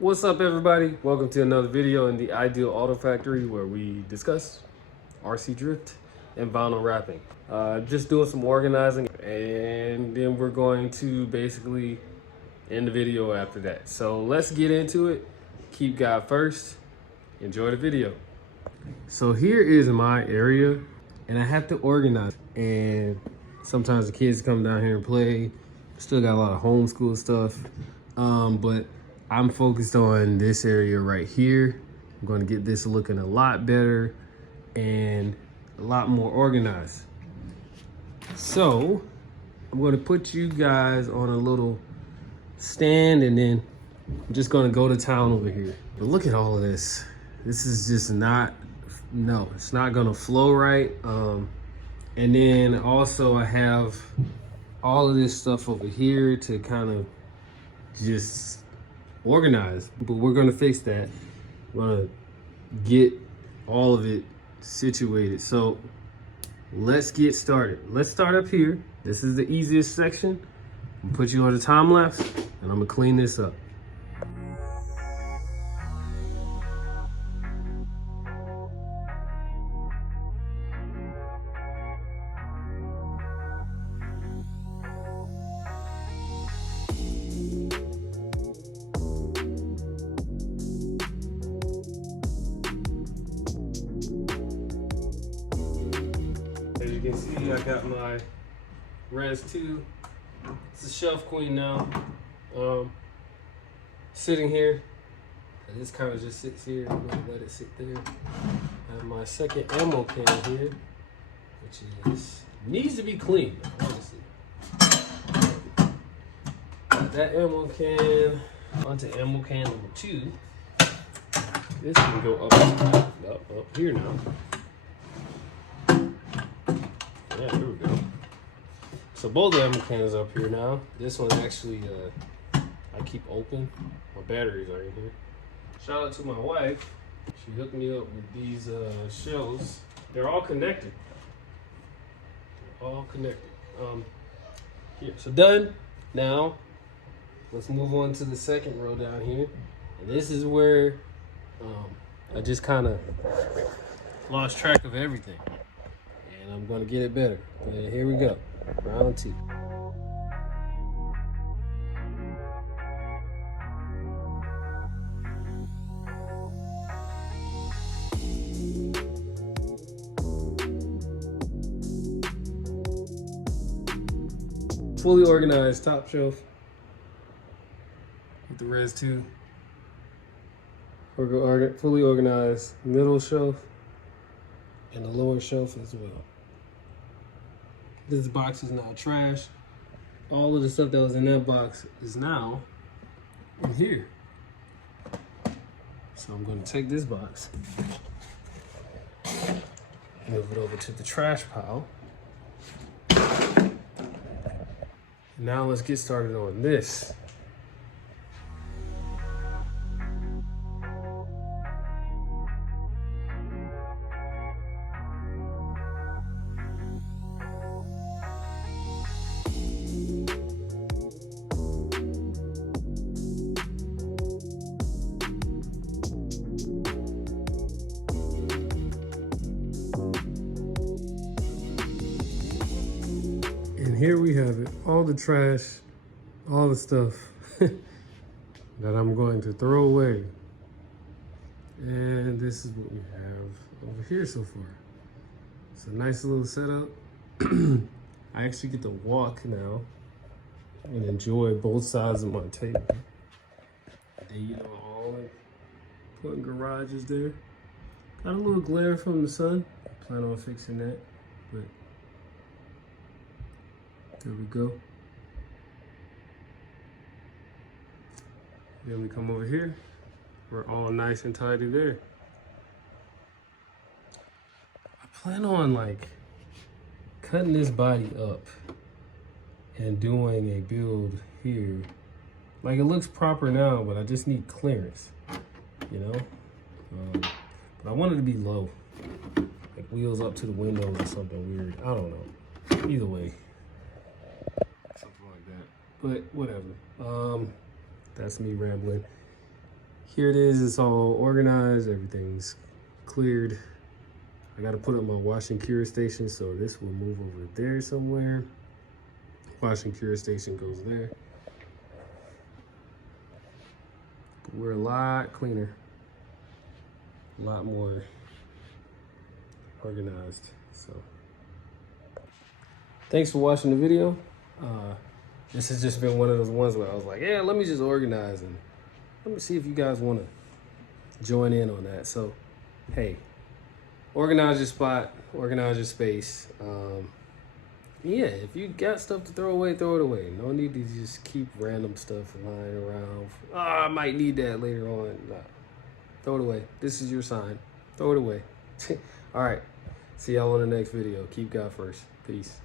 What's up, everybody? Welcome to another video in the Ideal Auto Factory, where we discuss RC drift and vinyl wrapping. Just doing some organizing, and then we're going to basically end the video after that. So let's get into it. Keep God first. Enjoy the video. So here is my area, and I have to organize. And sometimes the kids come down here and play. Still got a lot of homeschool stuff, but I'm focused on this area right here. I'm going to get this looking a lot better and a lot more organized. So I'm going to put you guys on a little stand, and then I'm just going to go to town over here. But look at all of this. This is just not, no, it's not going to flow right. And then also I have all of this stuff over here to kind of just organized, but we're gonna fix that. We're gonna get all of it situated. So let's get started. Let's start up here. This is the easiest section. I'm gonna put you on the time lapse, and I'm gonna clean this up. As you can see, I got my Res 2. It's a shelf queen now. Sitting here. This kind of just sits here. I'm gonna let it sit there. I have my second ammo can here, which needs to be cleaned, honestly. Got that ammo can onto ammo can number 2. This can go up here now. Yeah, there we go. So both the ammo cans up here now. This one actually, I keep open. My batteries are in here. Shout out to my wife. She hooked me up with these shells. They're all connected. They're all connected. Here, so done. Now, let's move on to the second row down here. And this is where I just kind of lost track of everything. And I'm gonna get it better. And here we go, round 2. Fully organized top shelf with the Res 2. Fully organized middle shelf and the lower shelf as well. This box is now trash. All of the stuff that was in that box is now in here. So I'm going to take this box, move it over to the trash pile. Now let's get started on this. And here we have it, all the trash, all the stuff that I'm going to throw away. And this is what we have over here so far. It's a nice little setup. I actually get to walk now and enjoy both sides of my table. And all important garages there. Got a little glare from the sun. Plan on fixing that, but there we go. Then we come over here. We're all nice and tidy there. I plan on like cutting this body up and doing a build here. Like, it looks proper now, but I just need clearance, you know? But I want it to be low. Like wheels up to the window or something weird. I don't know. Either way. Something like that. But whatever. That's me rambling. Here it is, it's all organized, everything's cleared. I gotta put up my wash and cure station, so this will move over there somewhere. Wash and cure station goes there. But we're a lot cleaner, a lot more organized. So thanks for watching the video. This has just been one of those ones where I was like, yeah, let me just organize and let me see if you guys want to join in on that. So, hey, organize your spot, organize your space. Yeah, if you got stuff to throw away, throw it away. No need to just keep random stuff lying around. I might need that later on. Nah, throw it away. This is your sign. Throw it away. All right. See y'all on the next video. Keep God first. Peace.